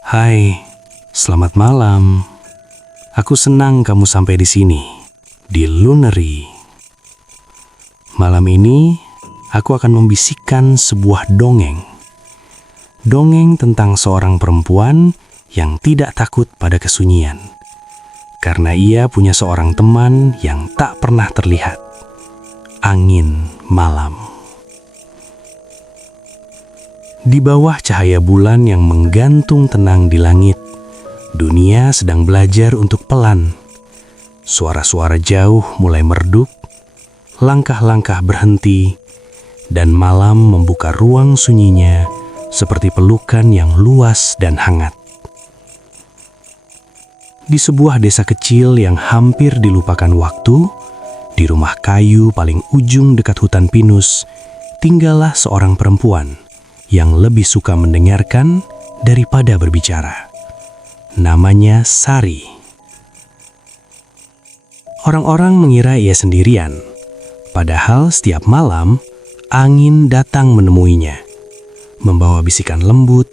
Hai, selamat malam. Aku senang kamu sampai di sini, di Lunary. Malam ini, aku akan membisikkan sebuah dongeng. Dongeng tentang seorang perempuan yang tidak takut pada kesunyian. Karena ia punya seorang teman yang tak pernah terlihat. Angin malam. Di bawah cahaya bulan yang menggantung tenang di langit, dunia sedang belajar untuk pelan. Suara-suara jauh mulai meredup, langkah-langkah berhenti, dan malam membuka ruang sunyinya seperti pelukan yang luas dan hangat. Di sebuah desa kecil yang hampir dilupakan waktu, di rumah kayu paling ujung dekat hutan pinus, tinggallah seorang perempuan yang lebih suka mendengarkan daripada berbicara. Namanya Sari. Orang-orang mengira ia sendirian, padahal setiap malam angin datang menemuinya, membawa bisikan lembut,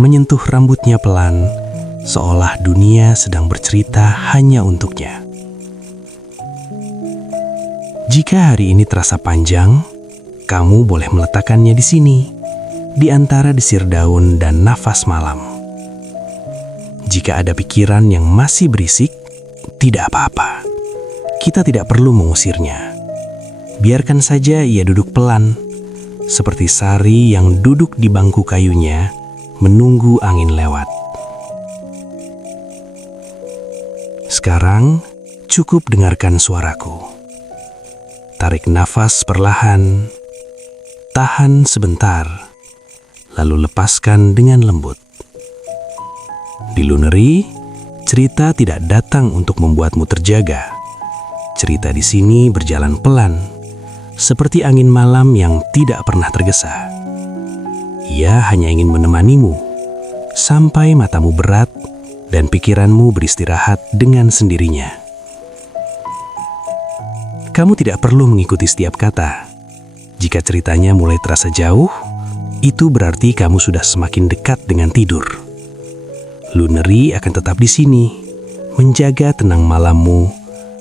menyentuh rambutnya pelan, seolah dunia sedang bercerita hanya untuknya. Jika hari ini terasa panjang, kamu boleh meletakkannya di sini, di antara desir daun dan nafas malam. Jika ada pikiran yang masih berisik, tidak apa-apa. Kita tidak perlu mengusirnya. Biarkan saja ia duduk pelan, seperti Sari yang duduk di bangku kayunya, menunggu angin lewat. Sekarang, cukup dengarkan suaraku. Tarik nafas perlahan, tahan sebentar, lalu lepaskan dengan lembut. Di Lunary, cerita tidak datang untuk membuatmu terjaga. Cerita di sini berjalan pelan, seperti angin malam yang tidak pernah tergesa. Ia hanya ingin menemanimu, sampai matamu berat dan pikiranmu beristirahat dengan sendirinya. Kamu tidak perlu mengikuti setiap kata. Jika ceritanya mulai terasa jauh, itu berarti kamu sudah semakin dekat dengan tidur. Lunary akan tetap di sini, menjaga tenang malammu,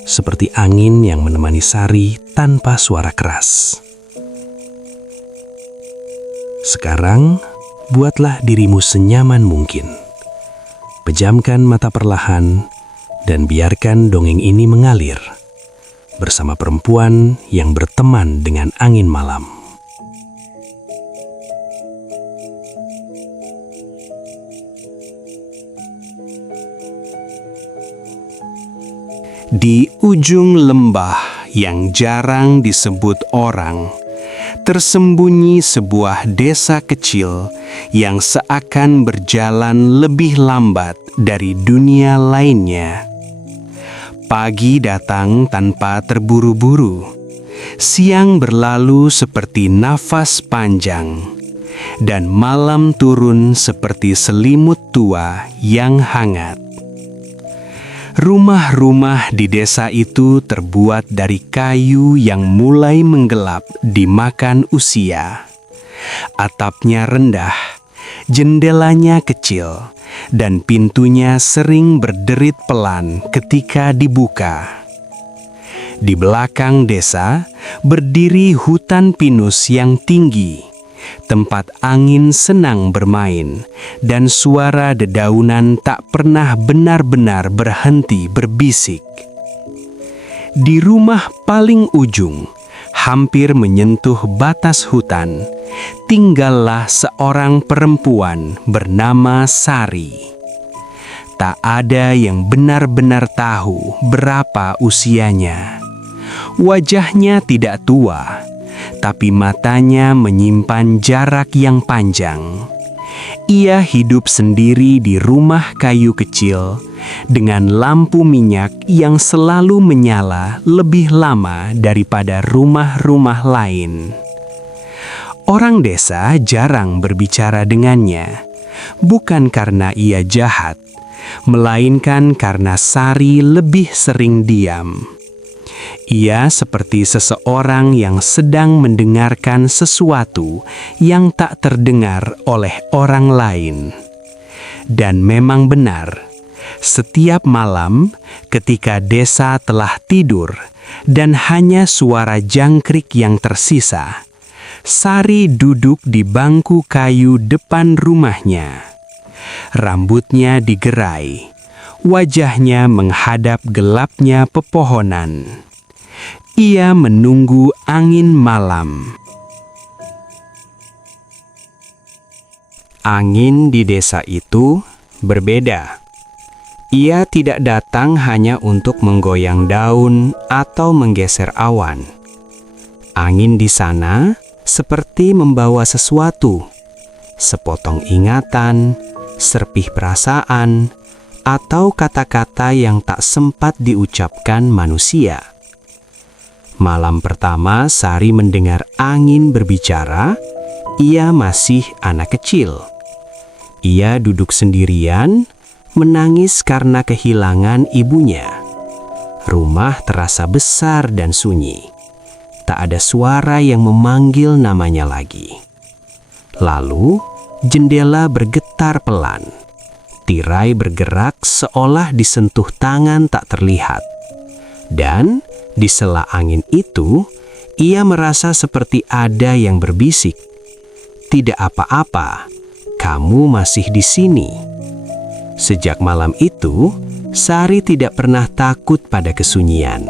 seperti angin yang menemani Sari tanpa suara keras. Sekarang, buatlah dirimu senyaman mungkin. Pejamkan mata perlahan, dan biarkan dongeng ini mengalir, bersama perempuan yang berteman dengan angin malam. Di ujung lembah yang jarang disebut orang, tersembunyi sebuah desa kecil yang seakan berjalan lebih lambat dari dunia lainnya. Pagi datang tanpa terburu-buru, siang berlalu seperti nafas panjang, dan malam turun seperti selimut tua yang hangat. Rumah-rumah di desa itu terbuat dari kayu yang mulai menggelap dimakan usia. Atapnya rendah, jendelanya kecil, dan pintunya sering berderit pelan ketika dibuka. Di belakang desa berdiri hutan pinus yang tinggi, tempat angin senang bermain, dan suara dedaunan tak pernah benar-benar berhenti berbisik. Di rumah paling ujung, hampir menyentuh batas hutan, tinggallah seorang perempuan bernama Sari. Tak ada yang benar-benar tahu berapa usianya. Wajahnya tidak tua, tapi matanya menyimpan jarak yang panjang. Ia hidup sendiri di rumah kayu kecil dengan lampu minyak yang selalu menyala lebih lama daripada rumah-rumah lain. Orang desa jarang berbicara dengannya, bukan karena ia jahat, melainkan karena Sari lebih sering diam. Ia seperti seseorang yang sedang mendengarkan sesuatu yang tak terdengar oleh orang lain. Dan memang benar, setiap malam ketika desa telah tidur dan hanya suara jangkrik yang tersisa, Sari duduk di bangku kayu depan rumahnya. Rambutnya digerai, wajahnya menghadap gelapnya pepohonan. Ia menunggu angin malam. Angin di desa itu berbeda. Ia tidak datang hanya untuk menggoyang daun atau menggeser awan. Angin di sana seperti membawa sesuatu, sepotong ingatan, serpih perasaan, atau kata-kata yang tak sempat diucapkan manusia. Malam pertama Sari mendengar angin berbicara, ia masih anak kecil. Ia duduk sendirian, menangis karena kehilangan ibunya. Rumah terasa besar dan sunyi. Tak ada suara yang memanggil namanya lagi. Lalu, jendela bergetar pelan. Tirai bergerak seolah disentuh tangan tak terlihat. Dan di sela angin itu, ia merasa seperti ada yang berbisik. Tidak apa-apa, kamu masih di sini. Sejak malam itu, Sari tidak pernah takut pada kesunyian.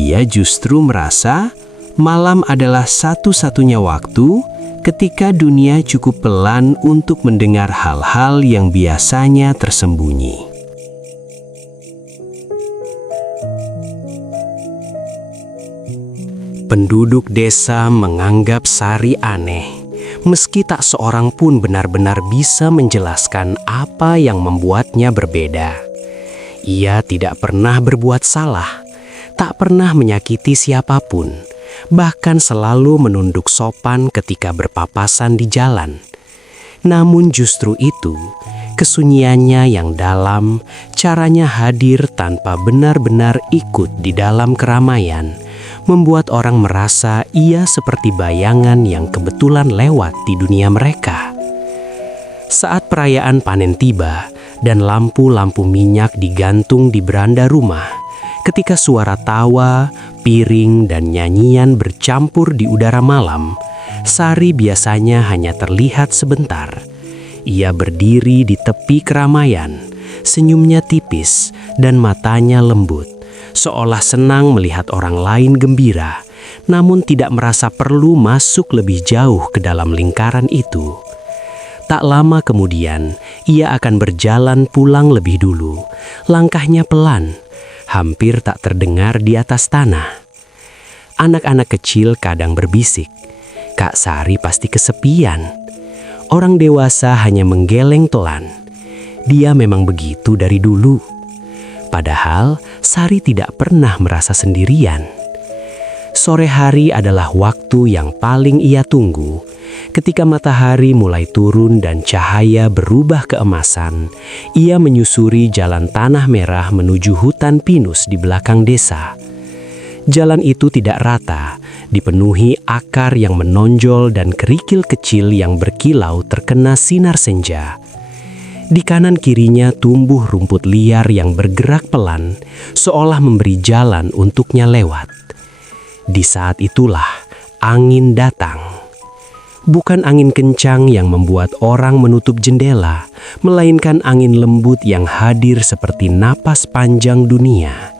Ia justru merasa malam adalah satu-satunya waktu ketika dunia cukup pelan untuk mendengar hal-hal yang biasanya tersembunyi. Penduduk desa menganggap Sari aneh. Meski tak seorang pun benar-benar bisa menjelaskan apa yang membuatnya berbeda. Ia tidak pernah berbuat salah, tak pernah menyakiti siapapun, bahkan selalu menunduk sopan ketika berpapasan di jalan. Namun justru itu, kesunyiannya yang dalam, caranya hadir tanpa benar-benar ikut di dalam keramaian, membuat orang merasa ia seperti bayangan yang kebetulan lewat di dunia mereka. Saat perayaan panen tiba dan lampu-lampu minyak digantung di beranda rumah, ketika suara tawa, piring, dan nyanyian bercampur di udara malam, Sari biasanya hanya terlihat sebentar. Ia berdiri di tepi keramaian, senyumnya tipis dan matanya lembut, seolah senang melihat orang lain gembira, namun tidak merasa perlu masuk lebih jauh ke dalam lingkaran itu. Tak lama kemudian, ia akan berjalan pulang lebih dulu. Langkahnya pelan, hampir tak terdengar di atas tanah. Anak-anak kecil kadang berbisik, "Kak Sari pasti kesepian." Orang dewasa hanya menggeleng telan. Dia memang begitu dari dulu. Padahal Sari tidak pernah merasa sendirian. Sore hari adalah waktu yang paling ia tunggu. Ketika matahari mulai turun dan cahaya berubah keemasan, ia menyusuri jalan tanah merah menuju hutan pinus di belakang desa. Jalan itu tidak rata, dipenuhi akar yang menonjol dan kerikil kecil yang berkilau terkena sinar senja. Di kanan kirinya tumbuh rumput liar yang bergerak pelan, seolah memberi jalan untuknya lewat. Di saat itulah angin datang. Bukan angin kencang yang membuat orang menutup jendela, melainkan angin lembut yang hadir seperti napas panjang dunia.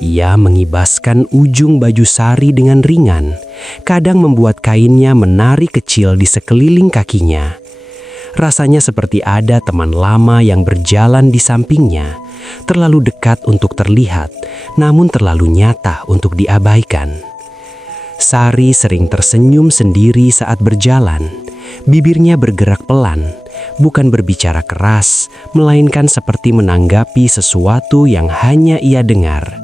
Ia mengibaskan ujung baju Sari dengan ringan, kadang membuat kainnya menari kecil di sekeliling kakinya. Rasanya seperti ada teman lama yang berjalan di sampingnya, terlalu dekat untuk terlihat, namun terlalu nyata untuk diabaikan. Sari sering tersenyum sendiri saat berjalan. Bibirnya bergerak pelan, bukan berbicara keras, melainkan seperti menanggapi sesuatu yang hanya ia dengar.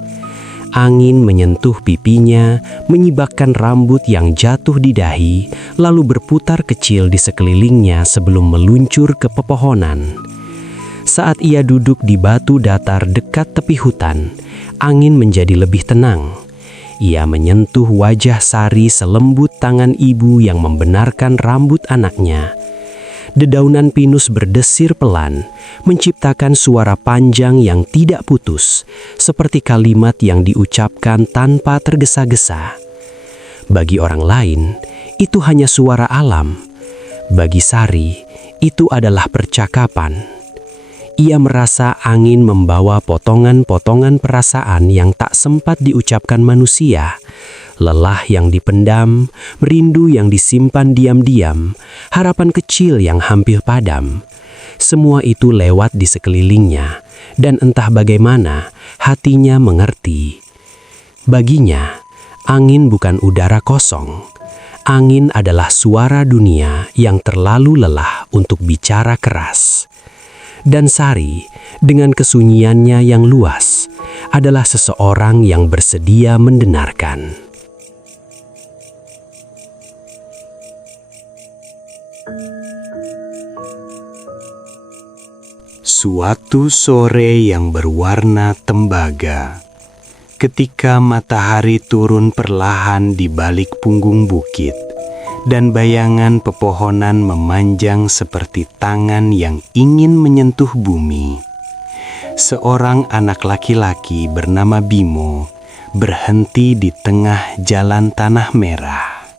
Angin menyentuh pipinya, menyibakkan rambut yang jatuh di dahi, lalu berputar kecil di sekelilingnya sebelum meluncur ke pepohonan. Saat ia duduk di batu datar dekat tepi hutan, angin menjadi lebih tenang. Ia menyentuh wajah Sari selembut tangan ibu yang membenarkan rambut anaknya. Dedaunan pinus berdesir pelan, menciptakan suara panjang yang tidak putus, seperti kalimat yang diucapkan tanpa tergesa-gesa. Bagi orang lain, itu hanya suara alam. Bagi Sari, itu adalah percakapan. Ia merasa angin membawa potongan-potongan perasaan yang tak sempat diucapkan manusia, lelah yang dipendam, rindu yang disimpan diam-diam, harapan kecil yang hampir padam. Semua itu lewat di sekelilingnya, dan entah bagaimana hatinya mengerti. Baginya, angin bukan udara kosong. Angin adalah suara dunia yang terlalu lelah untuk bicara keras. Dan Sari, dengan kesunyiannya yang luas, adalah seseorang yang bersedia mendengarkan. Suatu sore yang berwarna tembaga, ketika matahari turun perlahan di balik punggung bukit, dan bayangan pepohonan memanjang seperti tangan yang ingin menyentuh bumi, seorang anak laki-laki bernama Bimo berhenti di tengah jalan tanah merah.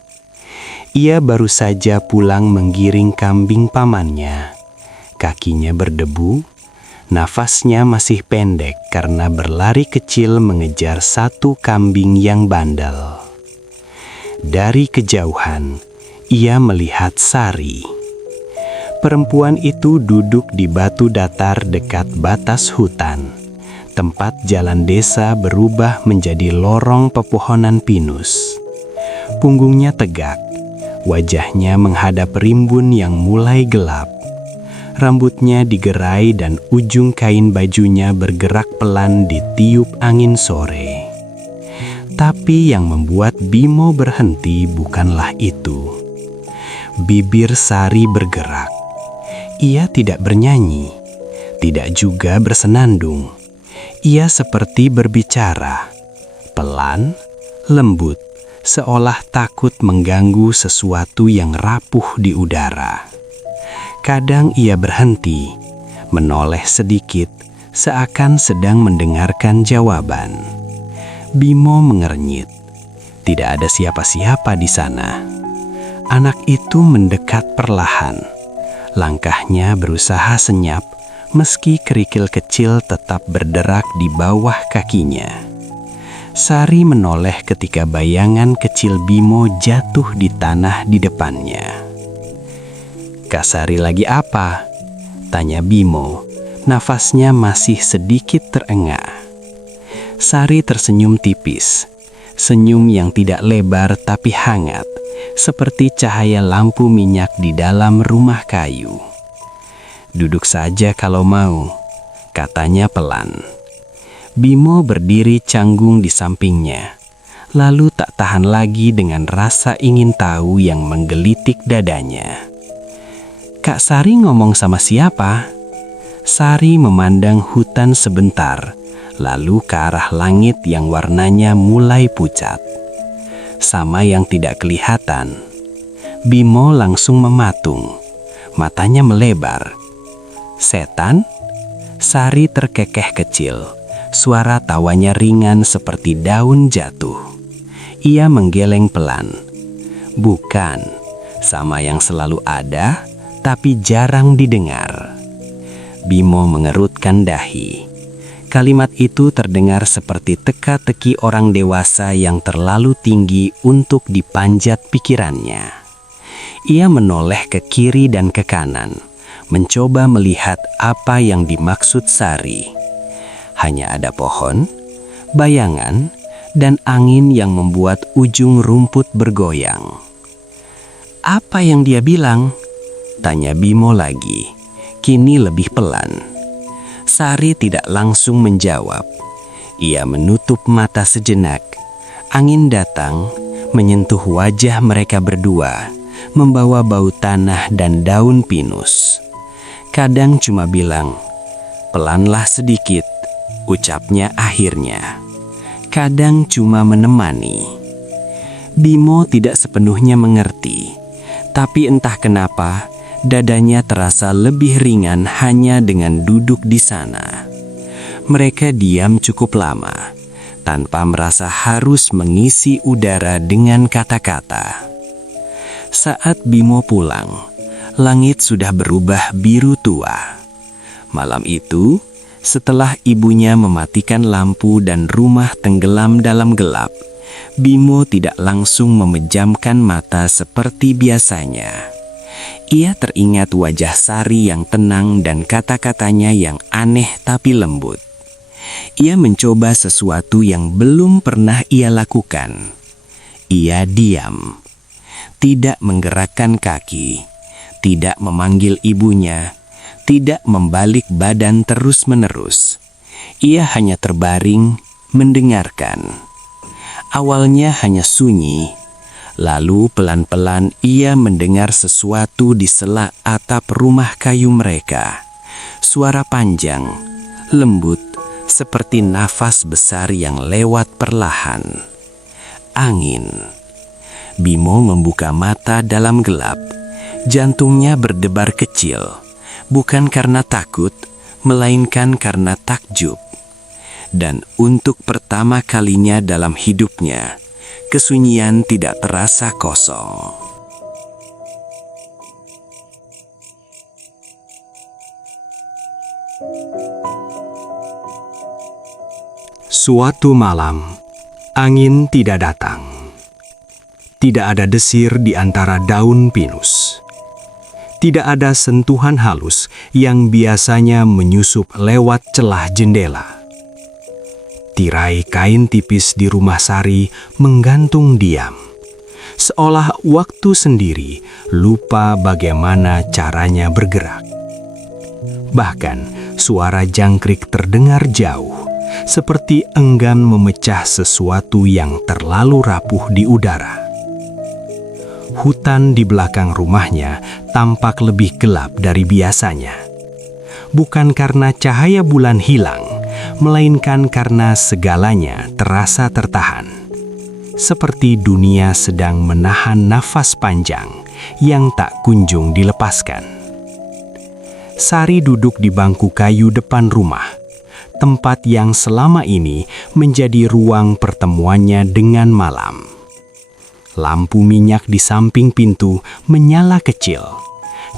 Ia baru saja pulang menggiring kambing pamannya. Kakinya berdebu, nafasnya masih pendek karena berlari kecil mengejar satu kambing yang bandel. Dari kejauhan, ia melihat Sari. Perempuan itu duduk di batu datar dekat batas hutan, tempat jalan desa berubah menjadi lorong pepohonan pinus. Punggungnya tegak, wajahnya menghadap rimbun yang mulai gelap. Rambutnya digerai dan ujung kain bajunya bergerak pelan ditiup angin sore. Tapi yang membuat Bimo berhenti bukanlah itu. Bibir Sari bergerak. Ia tidak bernyanyi, tidak juga bersenandung. Ia seperti berbicara, pelan, lembut, seolah takut mengganggu sesuatu yang rapuh di udara. Kadang ia berhenti, menoleh sedikit, seakan sedang mendengarkan jawaban. Bimo mengernyit. Tidak ada siapa-siapa di sana. Anak itu mendekat perlahan. Langkahnya berusaha senyap, meski kerikil kecil tetap berderak di bawah kakinya. Sari menoleh ketika bayangan kecil Bimo jatuh di tanah di depannya. "Kak Sari lagi apa?" tanya Bimo. Nafasnya masih sedikit terengah. Sari tersenyum tipis. Senyum yang tidak lebar tapi hangat, seperti cahaya lampu minyak di dalam rumah kayu. "Duduk saja kalau mau," katanya pelan. Bimo berdiri canggung di sampingnya, lalu tak tahan lagi dengan rasa ingin tahu yang menggelitik dadanya. "Kak Sari ngomong sama siapa?" Sari memandang hutan sebentar, lalu ke arah langit yang warnanya mulai pucat. Sama yang tidak kelihatan. Bimo langsung mematung, matanya melebar. "Setan?" Sari terkekeh kecil, suara tawanya ringan seperti daun jatuh. Ia menggeleng pelan. "Bukan, sama yang selalu ada, tapi jarang didengar." Bimo mengerutkan dahi. Kalimat itu terdengar seperti teka-teki orang dewasa yang terlalu tinggi untuk dipanjat pikirannya. Ia menoleh ke kiri dan ke kanan, mencoba melihat apa yang dimaksud Sari. Hanya ada pohon, bayangan, dan angin yang membuat ujung rumput bergoyang. "Apa yang dia bilang?" tanya Bimo lagi, kini lebih pelan. Sari tidak langsung menjawab. Ia menutup mata sejenak. Angin datang, menyentuh wajah mereka berdua, membawa bau tanah dan daun pinus. Kadang cuma bilang, "Pelanlah sedikit," ucapnya akhirnya. Kadang cuma menemani. Bimo tidak sepenuhnya mengerti, tapi entah kenapa, Dadanya terasa lebih ringan hanya dengan duduk di sana. Mereka diam cukup lama, tanpa merasa harus mengisi udara dengan kata-kata. Saat Bimo pulang, langit sudah berubah biru tua. Malam itu, setelah ibunya mematikan lampu dan rumah tenggelam dalam gelap, Bimo tidak langsung memejamkan mata seperti biasanya. Ia teringat wajah Sari yang tenang dan kata-katanya yang aneh tapi lembut. Ia mencoba sesuatu yang belum pernah ia lakukan. Ia diam, tidak menggerakkan kaki, tidak memanggil ibunya, tidak membalik badan terus-menerus. Ia hanya terbaring, mendengarkan. Awalnya hanya sunyi, lalu pelan-pelan ia mendengar sesuatu di sela atap rumah kayu mereka. Suara panjang, lembut, seperti nafas besar yang lewat perlahan. Angin. Bimo membuka mata dalam gelap. Jantungnya berdebar kecil, bukan karena takut, melainkan karena takjub. Dan untuk pertama kalinya dalam hidupnya, kesunyian tidak terasa kosong. Suatu malam, angin tidak datang. Tidak ada desir di antara daun pinus. Tidak ada sentuhan halus yang biasanya menyusup lewat celah jendela. Tirai kain tipis di rumah Sari menggantung diam, seolah waktu sendiri lupa bagaimana caranya bergerak. Bahkan suara jangkrik terdengar jauh, seperti enggan memecah sesuatu yang terlalu rapuh di udara. Hutan di belakang rumahnya tampak lebih gelap dari biasanya. Bukan karena cahaya bulan hilang, melainkan karena segalanya terasa tertahan. Seperti dunia sedang menahan nafas panjang yang tak kunjung dilepaskan. Sari duduk di bangku kayu depan rumah, tempat yang selama ini menjadi ruang pertemuannya dengan malam. Lampu minyak di samping pintu menyala kecil.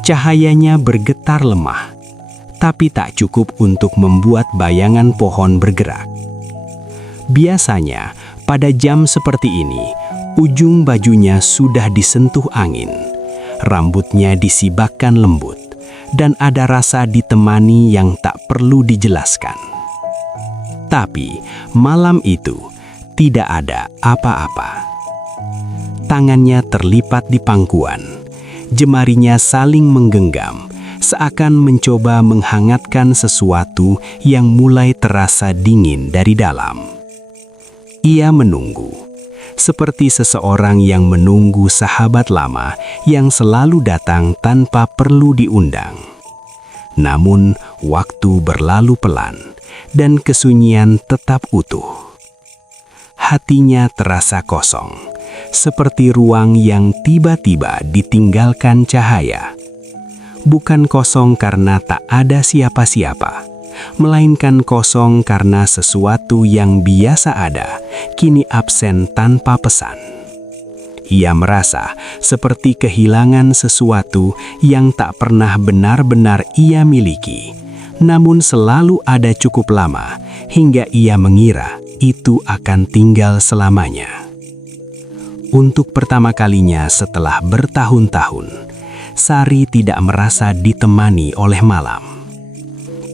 Cahayanya bergetar lemah, tapi tak cukup untuk membuat bayangan pohon bergerak. Biasanya, pada jam seperti ini, ujung bajunya sudah disentuh angin, rambutnya disibakkan lembut, dan ada rasa ditemani yang tak perlu dijelaskan. Tapi, malam itu tidak ada apa-apa. Tangannya terlipat di pangkuan, jemarinya saling menggenggam, seakan mencoba menghangatkan sesuatu yang mulai terasa dingin dari dalam. Ia menunggu, seperti seseorang yang menunggu sahabat lama yang selalu datang tanpa perlu diundang. Namun, waktu berlalu pelan, dan kesunyian tetap utuh. Hatinya terasa kosong, seperti ruang yang tiba-tiba ditinggalkan cahaya. Bukan kosong karena tak ada siapa-siapa, melainkan kosong karena sesuatu yang biasa ada, kini absen tanpa pesan. Ia merasa seperti kehilangan sesuatu yang tak pernah benar-benar ia miliki, namun selalu ada cukup lama hingga ia mengira itu akan tinggal selamanya. Untuk pertama kalinya setelah bertahun-tahun, Sari tidak merasa ditemani oleh malam.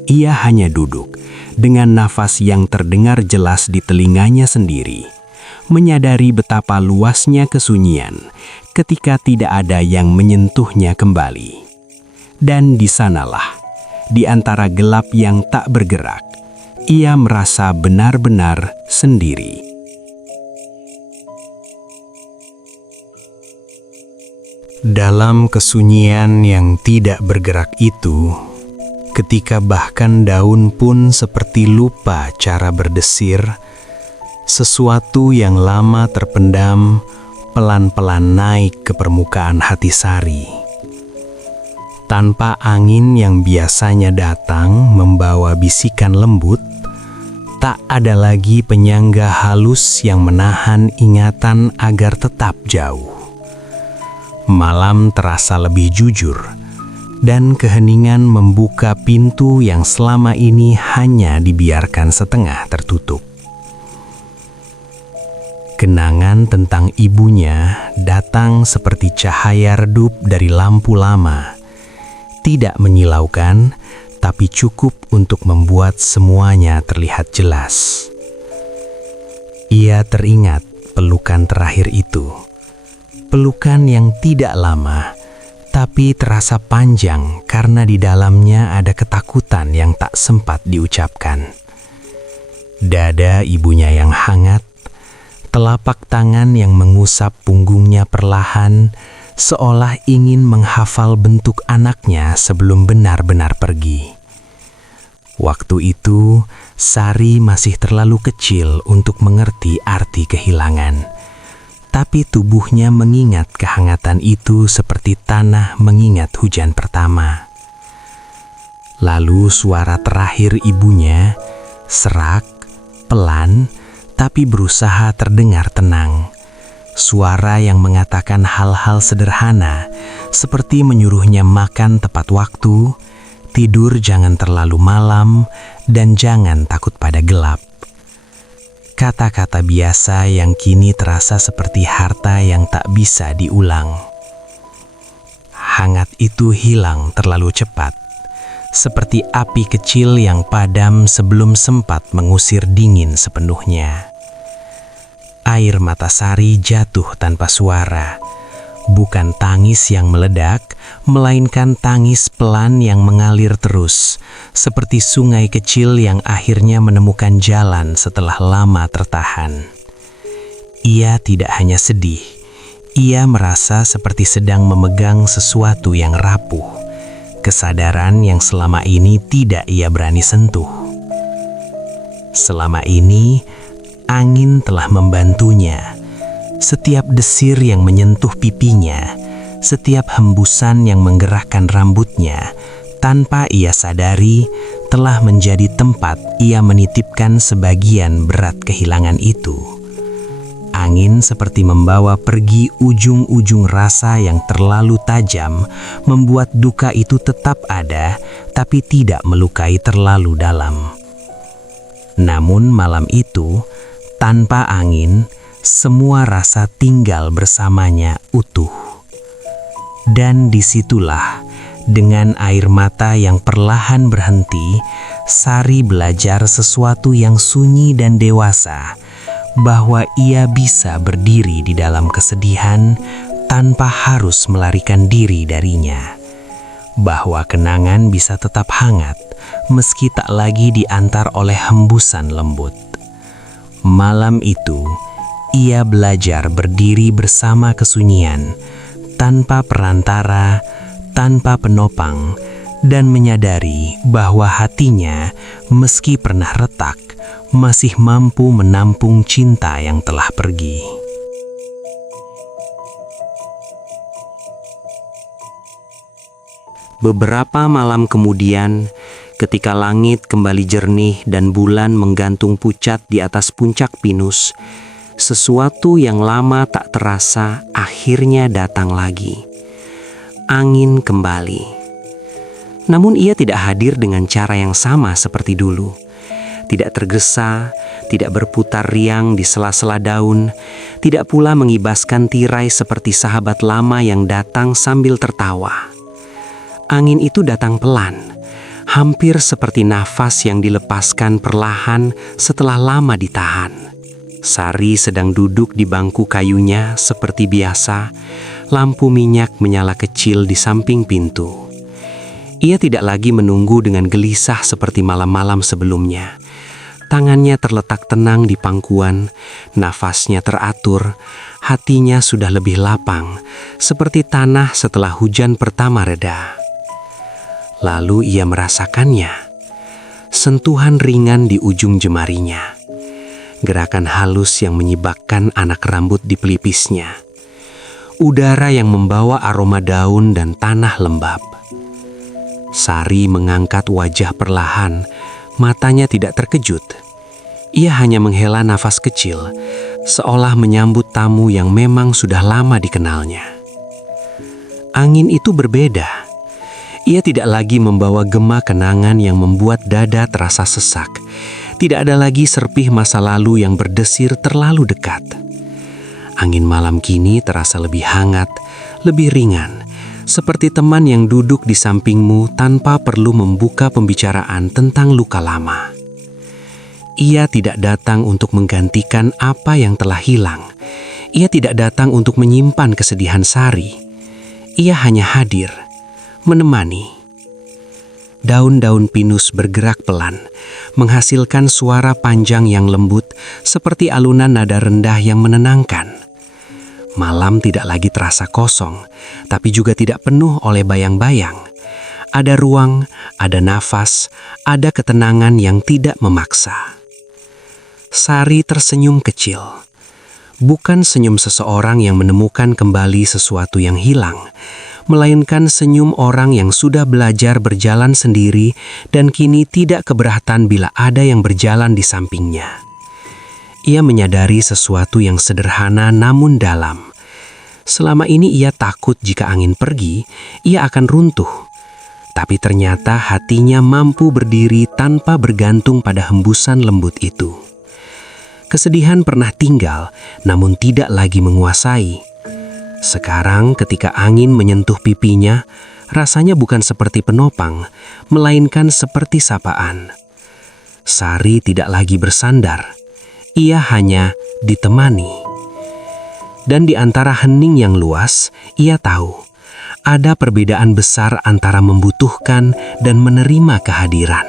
Ia hanya duduk dengan nafas yang terdengar jelas di telinganya sendiri, menyadari betapa luasnya kesunyian ketika tidak ada yang menyentuhnya kembali. Dan di sanalah, di antara gelap yang tak bergerak, ia merasa benar-benar sendiri. Dalam kesunyian yang tidak bergerak itu, ketika bahkan daun pun seperti lupa cara berdesir, sesuatu yang lama terpendam pelan-pelan naik ke permukaan hati Sari. Tanpa angin yang biasanya datang membawa bisikan lembut, tak ada lagi penyangga halus yang menahan ingatan agar tetap jauh. Malam terasa lebih jujur, dan keheningan membuka pintu yang selama ini hanya dibiarkan setengah tertutup. Kenangan tentang ibunya datang seperti cahaya redup dari lampu lama. Tidak menyilaukan, tapi cukup untuk membuat semuanya terlihat jelas. Ia teringat pelukan terakhir itu. Pelukan yang tidak lama, tapi terasa panjang karena di dalamnya ada ketakutan yang tak sempat diucapkan. Dada ibunya yang hangat, telapak tangan yang mengusap punggungnya perlahan, seolah ingin menghafal bentuk anaknya sebelum benar-benar pergi. Waktu itu, Sari masih terlalu kecil untuk mengerti arti kehilangan. Tapi tubuhnya mengingat kehangatan itu seperti tanah mengingat hujan pertama. Lalu suara terakhir ibunya, serak, pelan, tapi berusaha terdengar tenang. Suara yang mengatakan hal-hal sederhana, seperti menyuruhnya makan tepat waktu, tidur jangan terlalu malam, dan jangan takut pada gelap. Kata-kata biasa yang kini terasa seperti harta yang tak bisa diulang. Hangat itu hilang terlalu cepat, seperti api kecil yang padam sebelum sempat mengusir dingin sepenuhnya. Air mata Sari jatuh tanpa suara, bukan tangis yang meledak, melainkan tangis pelan yang mengalir terus, seperti sungai kecil yang akhirnya menemukan jalan setelah lama tertahan. Ia tidak hanya sedih, ia merasa seperti sedang memegang sesuatu yang rapuh, kesadaran yang selama ini tidak ia berani sentuh. Selama ini, angin telah membantunya. Setiap desir yang menyentuh pipinya, setiap hembusan yang menggerakkan rambutnya, tanpa ia sadari, telah menjadi tempat ia menitipkan sebagian berat kehilangan itu. Angin seperti membawa pergi ujung-ujung rasa yang terlalu tajam, membuat duka itu tetap ada, tapi tidak melukai terlalu dalam. Namun malam itu, tanpa angin, semua rasa tinggal bersamanya utuh. Dan disitulah, dengan air mata yang perlahan berhenti, Sari belajar sesuatu yang sunyi dan dewasa, bahwa ia bisa berdiri di dalam kesedihan tanpa harus melarikan diri darinya. Bahwa kenangan bisa tetap hangat, meski tak lagi diantar oleh hembusan lembut. Malam itu, ia belajar berdiri bersama kesunyian, tanpa perantara, tanpa penopang, dan menyadari bahwa hatinya, meski pernah retak, masih mampu menampung cinta yang telah pergi. Beberapa malam kemudian, ketika langit kembali jernih dan bulan menggantung pucat di atas puncak pinus, sesuatu yang lama tak terasa akhirnya datang lagi. Angin kembali. Namun ia tidak hadir dengan cara yang sama seperti dulu. Tidak tergesa, tidak berputar riang di sela-sela daun, tidak pula mengibaskan tirai seperti sahabat lama yang datang sambil tertawa. Angin itu datang pelan, hampir seperti nafas yang dilepaskan perlahan setelah lama ditahan. Sari sedang duduk di bangku kayunya seperti biasa, lampu minyak menyala kecil di samping pintu. Ia tidak lagi menunggu dengan gelisah seperti malam-malam sebelumnya. Tangannya terletak tenang di pangkuan, nafasnya teratur, hatinya sudah lebih lapang, seperti tanah setelah hujan pertama reda. Lalu ia merasakannya, sentuhan ringan di ujung jemarinya, gerakan halus yang menyibakkan anak rambut di pelipisnya, udara yang membawa aroma daun dan tanah lembab. Sari mengangkat wajah perlahan, matanya tidak terkejut. Ia hanya menghela nafas kecil, seolah menyambut tamu yang memang sudah lama dikenalnya. Angin itu berbeda. Ia tidak lagi membawa gema kenangan yang membuat dada terasa sesak. Tidak ada lagi serpih masa lalu yang berdesir terlalu dekat. Angin malam kini terasa lebih hangat, lebih ringan, seperti teman yang duduk di sampingmu tanpa perlu membuka pembicaraan tentang luka lama. Ia tidak datang untuk menggantikan apa yang telah hilang. Ia tidak datang untuk menyimpan kesedihan Sari. Ia hanya hadir, menemani. Daun-daun pinus bergerak pelan, menghasilkan suara panjang yang lembut seperti alunan nada rendah yang menenangkan. Malam tidak lagi terasa kosong, tapi juga tidak penuh oleh bayang-bayang. Ada ruang, ada nafas, ada ketenangan yang tidak memaksa. Sari tersenyum kecil. Bukan senyum seseorang yang menemukan kembali sesuatu yang hilang, melainkan senyum orang yang sudah belajar berjalan sendiri dan kini tidak keberatan bila ada yang berjalan di sampingnya. Ia menyadari sesuatu yang sederhana namun dalam. Selama ini ia takut jika angin pergi, ia akan runtuh. Tapi ternyata hatinya mampu berdiri tanpa bergantung pada hembusan lembut itu. Kesedihan pernah tinggal, namun tidak lagi menguasai. Sekarang ketika angin menyentuh pipinya, rasanya bukan seperti penopang, melainkan seperti sapaan. Sari tidak lagi bersandar, ia hanya ditemani. Dan di antara hening yang luas, ia tahu ada perbedaan besar antara membutuhkan dan menerima kehadiran.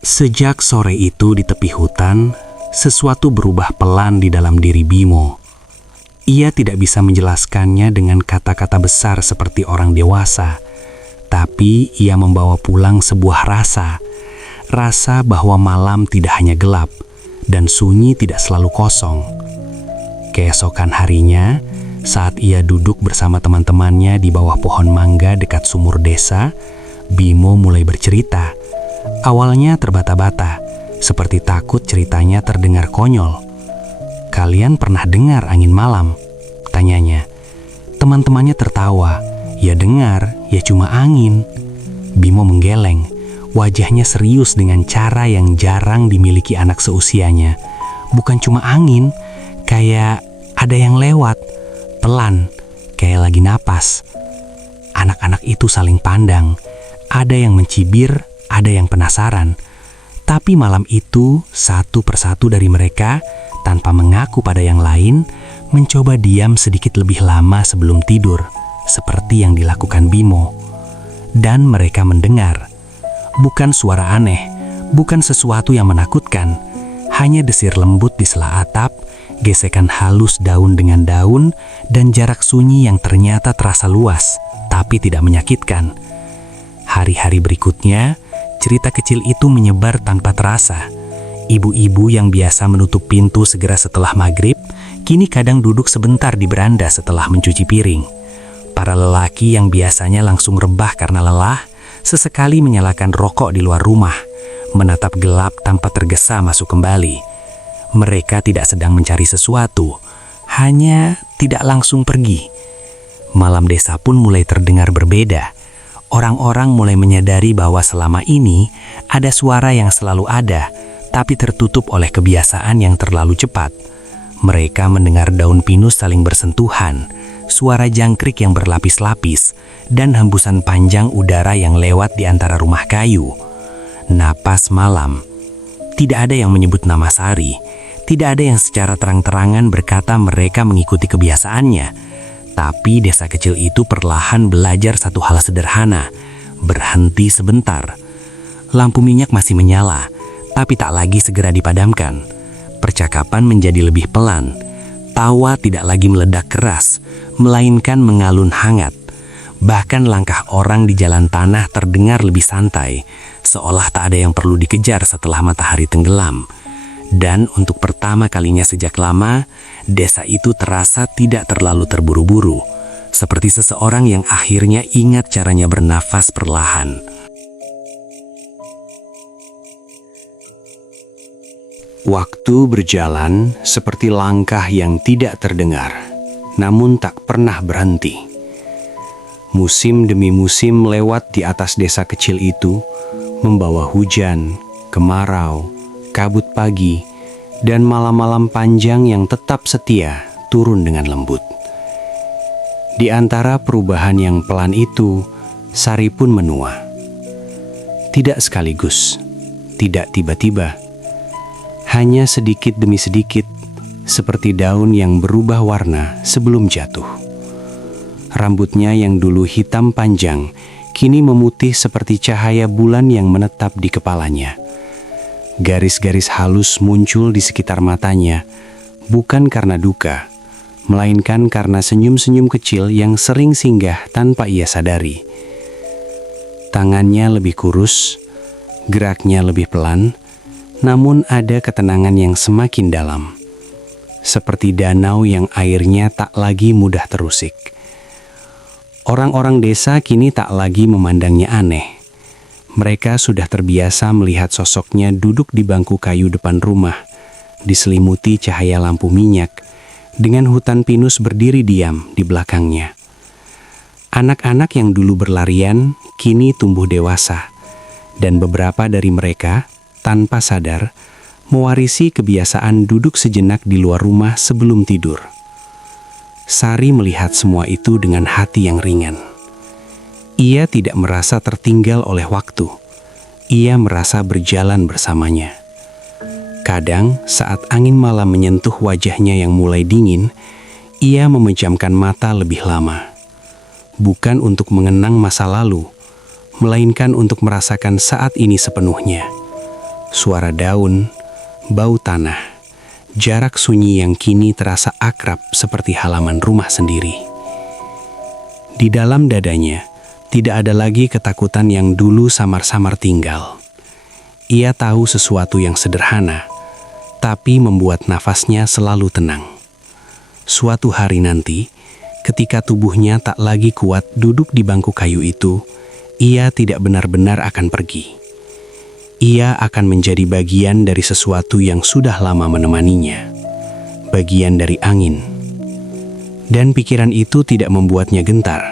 Sejak sore itu di tepi hutan, sesuatu berubah pelan di dalam diri Bimo. Ia tidak bisa menjelaskannya dengan kata-kata besar seperti orang dewasa, tapi ia membawa pulang sebuah rasa bahwa malam tidak hanya gelap dan sunyi tidak selalu kosong. Keesokan harinya, saat ia duduk bersama teman-temannya di bawah pohon mangga dekat sumur desa, Bimo mulai bercerita. Awalnya terbata-bata, seperti takut ceritanya terdengar konyol. "Kalian pernah dengar angin malam?" tanyanya. Teman-temannya tertawa. "Ya dengar, ya cuma angin." Bimo menggeleng, wajahnya serius dengan cara yang jarang dimiliki anak seusianya. Bukan cuma angin, kayak ada yang lewat, pelan, kayak lagi napas. Anak-anak itu saling pandang, ada yang mencibir, ada yang penasaran. Tapi malam itu, satu persatu dari mereka, tanpa mengaku pada yang lain, mencoba diam sedikit lebih lama sebelum tidur, seperti yang dilakukan Bimo. Dan mereka mendengar. Bukan suara aneh, bukan sesuatu yang menakutkan, hanya desir lembut di sela atap, gesekan halus daun dengan daun, dan jarak sunyi yang ternyata terasa luas, tapi tidak menyakitkan. Hari-hari berikutnya, cerita kecil itu menyebar tanpa terasa. Ibu-ibu yang biasa menutup pintu segera setelah maghrib, kini kadang duduk sebentar di beranda setelah mencuci piring. Para lelaki yang biasanya langsung rebah karena lelah, sesekali menyalakan rokok di luar rumah, menatap gelap tanpa tergesa masuk kembali. Mereka tidak sedang mencari sesuatu, hanya tidak langsung pergi. Malam desa pun mulai terdengar berbeda. Orang-orang mulai menyadari bahwa selama ini ada suara yang selalu ada, tapi tertutup oleh kebiasaan yang terlalu cepat. Mereka mendengar daun pinus saling bersentuhan, suara jangkrik yang berlapis-lapis, dan hembusan panjang udara yang lewat di antara rumah kayu. Napas malam. Tidak ada yang menyebut nama Sari, tidak ada yang secara terang-terangan berkata mereka mengikuti kebiasaannya. Tapi desa kecil itu perlahan belajar satu hal sederhana, berhenti sebentar. Lampu minyak masih menyala, tapi tak lagi segera dipadamkan. Percakapan menjadi lebih pelan. Tawa tidak lagi meledak keras, melainkan mengalun hangat. Bahkan langkah orang di jalan tanah terdengar lebih santai, seolah tak ada yang perlu dikejar setelah matahari tenggelam. Dan untuk pertama kalinya sejak lama, desa itu terasa tidak terlalu terburu-buru. seperti seseorang yang akhirnya ingat caranya bernafas perlahan. Waktu berjalan seperti langkah yang tidak terdengar, namun tak pernah berhenti. Musim demi musim lewat di atas desa kecil itu, membawa hujan, kemarau, kabut pagi, dan malam-malam panjang yang tetap setia turun dengan lembut. Di antara perubahan yang pelan itu, Sari pun menua. Tidak sekaligus, tidak tiba-tiba, hanya sedikit demi sedikit, seperti daun yang berubah warna sebelum jatuh. Rambutnya yang dulu hitam panjang, kini memutih seperti cahaya bulan yang menetap di kepalanya. Garis-garis halus muncul di sekitar matanya, bukan karena duka, melainkan karena senyum-senyum kecil yang sering singgah tanpa ia sadari. Tangannya lebih kurus, geraknya lebih pelan, namun ada ketenangan yang semakin dalam, seperti danau yang airnya tak lagi mudah terusik. Orang-orang desa kini tak lagi memandangnya aneh. Mereka sudah terbiasa melihat sosoknya duduk di bangku kayu depan rumah, diselimuti cahaya lampu minyak, dengan hutan pinus berdiri diam di belakangnya. Anak-anak yang dulu berlarian kini tumbuh dewasa, dan beberapa dari mereka tanpa sadar, mewarisi kebiasaan duduk sejenak di luar rumah sebelum tidur. Sari melihat semua itu dengan hati yang ringan. Ia tidak merasa tertinggal oleh waktu. Ia merasa berjalan bersamanya. Kadang, saat angin malam menyentuh wajahnya yang mulai dingin, ia memejamkan mata lebih lama. Bukan untuk mengenang masa lalu, melainkan untuk merasakan saat ini sepenuhnya. Suara daun, bau tanah, jarak sunyi yang kini terasa akrab seperti halaman rumah sendiri. Di dalam dadanya, tidak ada lagi ketakutan yang dulu samar-samar tinggal. Ia tahu sesuatu yang sederhana, tapi membuat nafasnya selalu tenang. Suatu hari nanti, ketika tubuhnya tak lagi kuat duduk di bangku kayu itu, ia tidak benar-benar akan pergi. Ia akan menjadi bagian dari sesuatu yang sudah lama menemaninya, bagian dari angin. Dan pikiran itu tidak membuatnya gentar.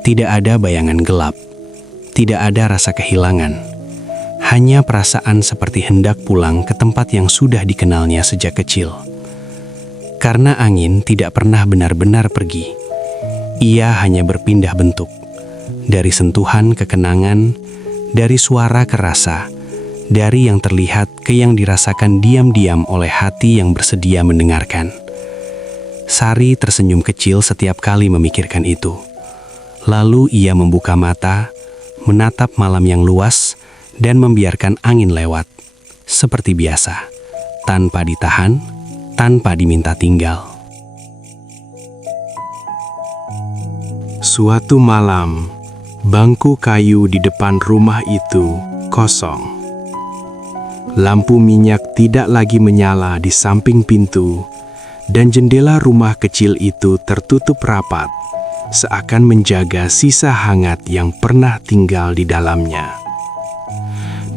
Tidak ada bayangan gelap, tidak ada rasa kehilangan. Hanya perasaan seperti hendak pulang ke tempat yang sudah dikenalnya sejak kecil. Karena angin tidak pernah benar-benar pergi. Ia hanya berpindah bentuk, dari sentuhan ke kenangan, dari suara ke rasa, dari yang terlihat ke yang dirasakan diam-diam oleh hati yang bersedia mendengarkan. Sari tersenyum kecil setiap kali memikirkan itu. Lalu ia membuka mata, menatap malam yang luas, dan membiarkan angin lewat, seperti biasa, tanpa ditahan, tanpa diminta tinggal. Suatu malam, bangku kayu di depan rumah itu kosong. Lampu minyak tidak lagi menyala di samping pintu, dan jendela rumah kecil itu tertutup rapat, seakan menjaga sisa hangat yang pernah tinggal di dalamnya.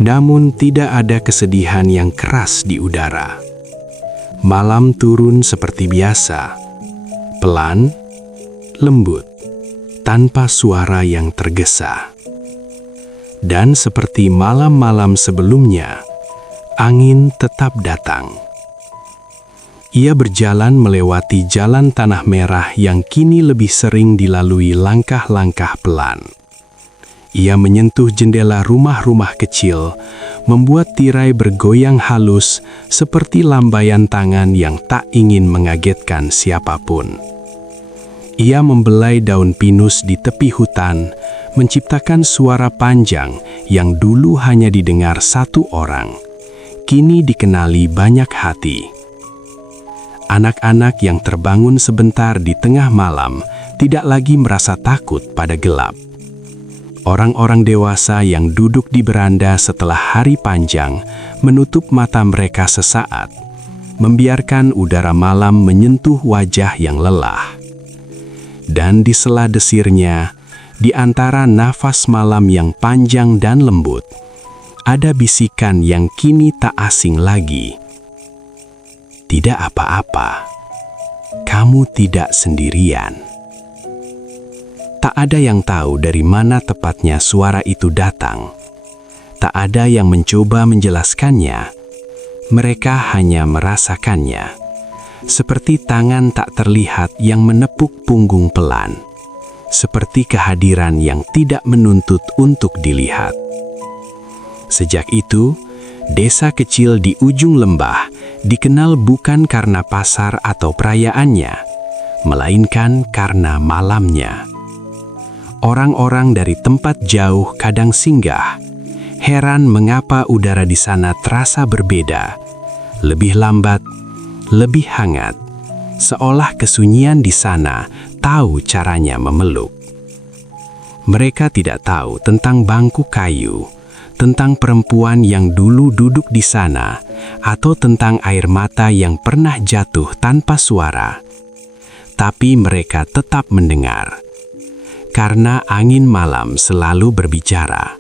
Namun tidak ada kesedihan yang keras di udara. Malam turun seperti biasa, pelan, lembut, tanpa suara yang tergesa. Dan seperti malam-malam sebelumnya, angin tetap datang. Ia berjalan melewati jalan tanah merah yang kini lebih sering dilalui langkah-langkah pelan. Ia menyentuh jendela rumah-rumah kecil, membuat tirai bergoyang halus seperti lambaian tangan yang tak ingin mengagetkan siapapun. Ia membelai daun pinus di tepi hutan, menciptakan suara panjang yang dulu hanya didengar satu orang, kini dikenali banyak hati. Anak-anak yang terbangun sebentar di tengah malam tidak lagi merasa takut pada gelap. Orang-orang dewasa yang duduk di beranda setelah hari panjang menutup mata mereka sesaat, membiarkan udara malam menyentuh wajah yang lelah. Dan di sela desirnya, di antara nafas malam yang panjang dan lembut, ada bisikan yang kini tak asing lagi. Tidak apa-apa, kamu tidak sendirian. Tak ada yang tahu dari mana tepatnya suara itu datang. Tak ada yang mencoba menjelaskannya. Mereka hanya merasakannya. Seperti tangan tak terlihat yang menepuk punggung pelan. Seperti kehadiran yang tidak menuntut untuk dilihat. Sejak itu, desa kecil di ujung lembah dikenal bukan karena pasar atau perayaannya, melainkan karena malamnya. Orang-orang dari tempat jauh kadang singgah, heran mengapa udara di sana terasa berbeda, lebih lambat, lebih hangat, seolah kesunyian di sana tahu caranya memeluk. Mereka tidak tahu tentang bangku kayu, tentang perempuan yang dulu duduk di sana, atau tentang air mata yang pernah jatuh tanpa suara. Tapi mereka tetap mendengar, karena angin malam selalu berbicara,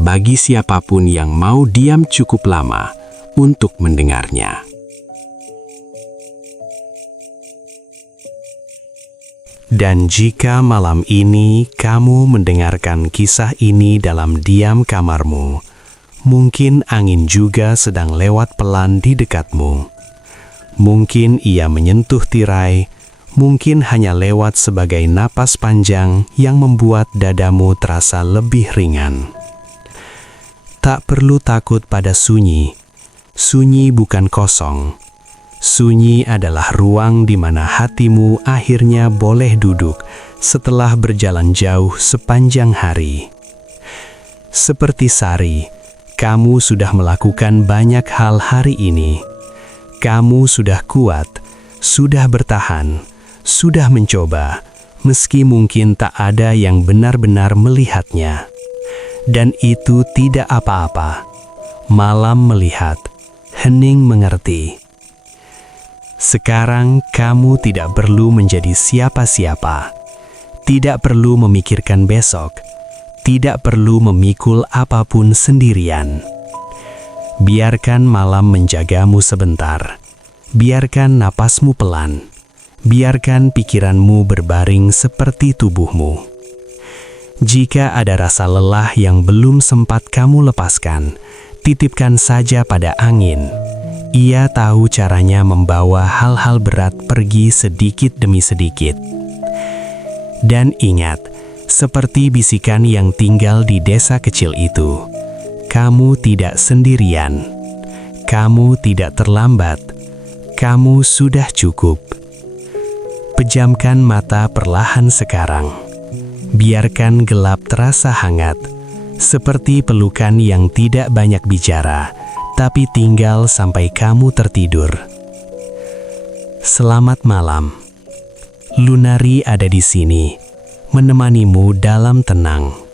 bagi siapapun yang mau diam cukup lama untuk mendengarnya. Dan jika malam ini kamu mendengarkan kisah ini dalam diam kamarmu, mungkin angin juga sedang lewat pelan di dekatmu. Mungkin ia menyentuh tirai, mungkin hanya lewat sebagai napas panjang yang membuat dadamu terasa lebih ringan. Tak perlu takut pada sunyi. Sunyi bukan kosong. Sunyi adalah ruang di mana hatimu akhirnya boleh duduk setelah berjalan jauh sepanjang hari. Seperti Sari, kamu sudah melakukan banyak hal hari ini. Kamu sudah kuat, sudah bertahan, sudah mencoba, meski mungkin tak ada yang benar-benar melihatnya. Dan itu tidak apa-apa. Malam melihat, hening mengerti. Sekarang kamu tidak perlu menjadi siapa-siapa, tidak perlu memikirkan besok, tidak perlu memikul apapun sendirian. Biarkan malam menjagamu sebentar, biarkan napasmu pelan, biarkan pikiranmu berbaring seperti tubuhmu. Jika ada rasa lelah yang belum sempat kamu lepaskan, titipkan saja pada angin. Ia tahu caranya membawa hal-hal berat pergi sedikit demi sedikit. Dan ingat, seperti bisikan yang tinggal di desa kecil itu, kamu tidak sendirian. Kamu tidak terlambat. Kamu sudah cukup. Pejamkan mata perlahan sekarang. Biarkan gelap terasa hangat, seperti pelukan yang tidak banyak bicara, tapi tinggal sampai kamu tertidur. Selamat malam. Lunari ada di sini, menemanimu dalam tenang.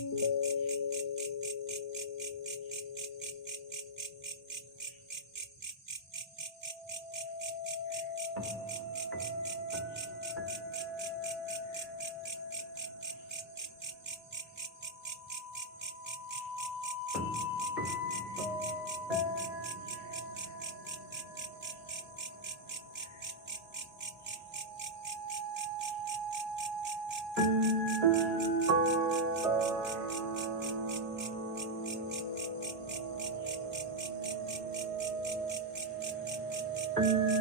Thank you.